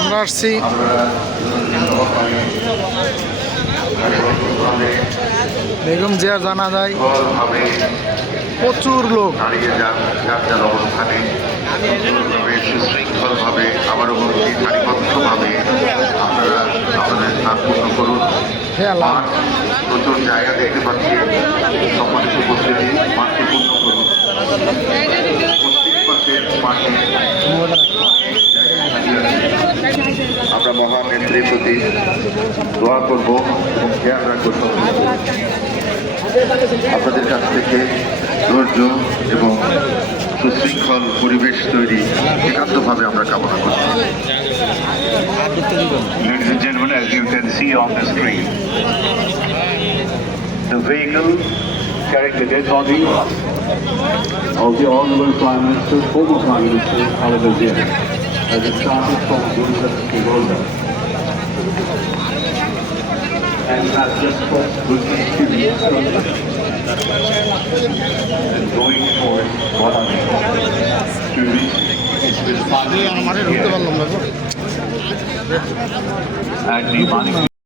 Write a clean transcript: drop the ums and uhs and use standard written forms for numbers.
আমরা আসছি বেগম জিয়ার জানাজায় প্রচুর লোক। সুশৃঙ্খলভাবে আবারও বলছি সারিবদ্ধভাবে আপনারা আপনাদের স্থান পূর্ণ করুন। মাঠ প্রচুর জায়গা দেখতে পাচ্ছি, সম্মানিত উপস্থিতি মাঠটি পূর্ণ করুন। পশ্চিম পাশের মাঠে আমরা মহানেত্রীর প্রতি দোয়া করব এবং খেয়াল রাখবো। আপনাদের কাছ থেকে ধৈর্য এবং সুশৃঙ্খল পরিবেশ তৈরি একান্তভাবে আমরা কামনা করছি। Ladies and gentlemen, as you can see on the screen, the vehicle carrying the dead body of the Honorable Prime Minister, former Prime Minister Khaleda Zia, as it started from Gujarat to Golda, and has just crossed Gujarat and going towards Badami to reach his family at the Manik